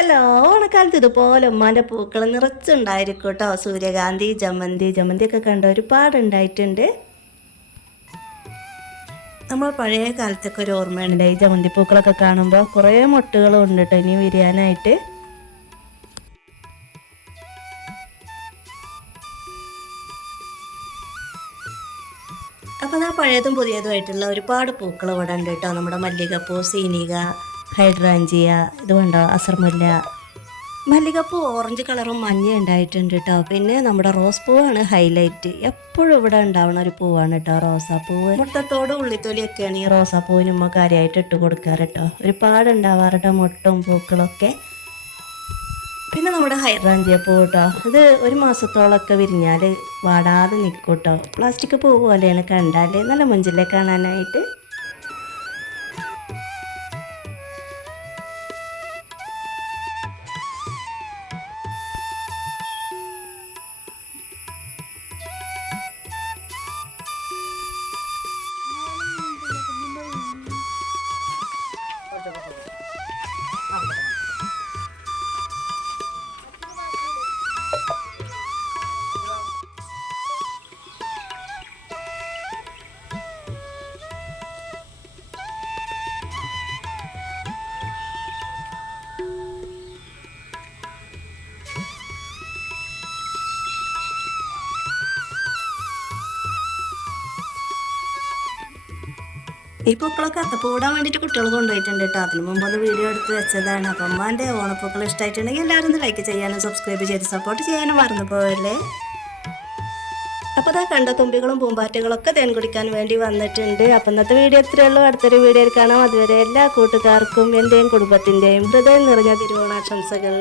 എല്ലാ ഓണക്കാലത്ത് ഇതുപോലെ ഉമ്മാന്റെ പൂക്കൾ നിറച്ചുണ്ടായിരിക്കും കേട്ടോ. സൂര്യകാന്തി ജമന്തി ജമന്തി ഒക്കെ കണ്ട ഒരുപാട് ഉണ്ടായിട്ടുണ്ട്. നമ്മൾ പഴയ കാലത്തൊക്കെ ഒരു ഓർമ്മയുണ്ട്. ഈ ജമന്തി പൂക്കളൊക്കെ കാണുമ്പോൾ കുറേ മുട്ടുകളും ഉണ്ട് കേട്ടോ ഇനി വിരിയാനായിട്ട്. അപ്പോൾ ആ പഴയതും പുതിയതുമായിട്ടുള്ള ഒരുപാട് പൂക്കൾ ഇവിടെ ഉണ്ട് കേട്ടോ. നമ്മുടെ മല്ലികപ്പൂ സീനിക ഹൈഡ്രാഞ്ചിയ ഇത് അസർമുല്ല മല്ലികപ്പൂ ഓറഞ്ച് കളറും മഞ്ഞ ഉണ്ടായിട്ടുണ്ട് കേട്ടോ പിന്നെ നമ്മുടെ റോസ് പൂവാണ് ഹൈലൈറ്റ് എപ്പോഴും ഇവിടെ ഉണ്ടാവുന്ന ഒരു പൂവാണ് കേട്ടോ റോസാപ്പൂവ് മുട്ടത്തോട് ഉള്ളിത്തൊലിയൊക്കെയാണ് ഈ റോസാപ്പൂവിന് ഉമ്മ കാര്യമായിട്ട് ഇട്ട് കൊടുക്കാറ് കേട്ടോ ഒരുപാട് ഉണ്ടാവാറുണ്ട് മുട്ടും പൂക്കളൊക്കെ. പിന്നെ നമ്മുടെ ഹൈഡ്രാഞ്ചിയ പൂ കേട്ടോ ഇത് ഒരു മാസത്തോളമൊക്കെ വിരിഞ്ഞാൽ വാടാതെ നിൽക്കും കേട്ടോ പ്ലാസ്റ്റിക് പൂ പോലെയാണ് കണ്ടാൽ നല്ല മുഞ്ചിലെ കാണാനായിട്ട്. ഈ പൂക്കളൊക്കെ അത്തപ്പൂടാൻ വേണ്ടിയിട്ട് കുട്ടികൾ കൊണ്ടുപോയിട്ടുണ്ട് കേട്ടോ. അതിന് മുമ്പ് ഒന്ന് വീഡിയോ എടുത്ത് വെച്ചതാണ്. അപ്പം അമ്മാന്റെ ഓണപ്പൂക്കൾ ഇഷ്ടമായിട്ടുണ്ടെങ്കിൽ എല്ലാവരും ഒന്ന് ലൈക്ക് ചെയ്യാനും സബ്സ്ക്രൈബ് ചെയ്ത് സപ്പോർട്ട് ചെയ്യാനും മറന്നു പോയല്ലേ അപ്പോൾ അതാ കണ്ട തുമ്പികളും പൂമ്പാറ്റകളൊക്കെ തേൻ കുടിക്കാൻ വേണ്ടി വന്നിട്ടുണ്ട്. അപ്പം ഇന്നത്തെ വീഡിയോ ഇത്രയുള്ളൂ അടുത്തൊരു വീഡിയോയിൽ കാണാം. അതുവരെ എല്ലാ കൂട്ടുകാർക്കും എന്റെയും കുടുംബത്തിന്റെയും ഹൃദയം നിറഞ്ഞ തിരുവോണാശംസകൾ.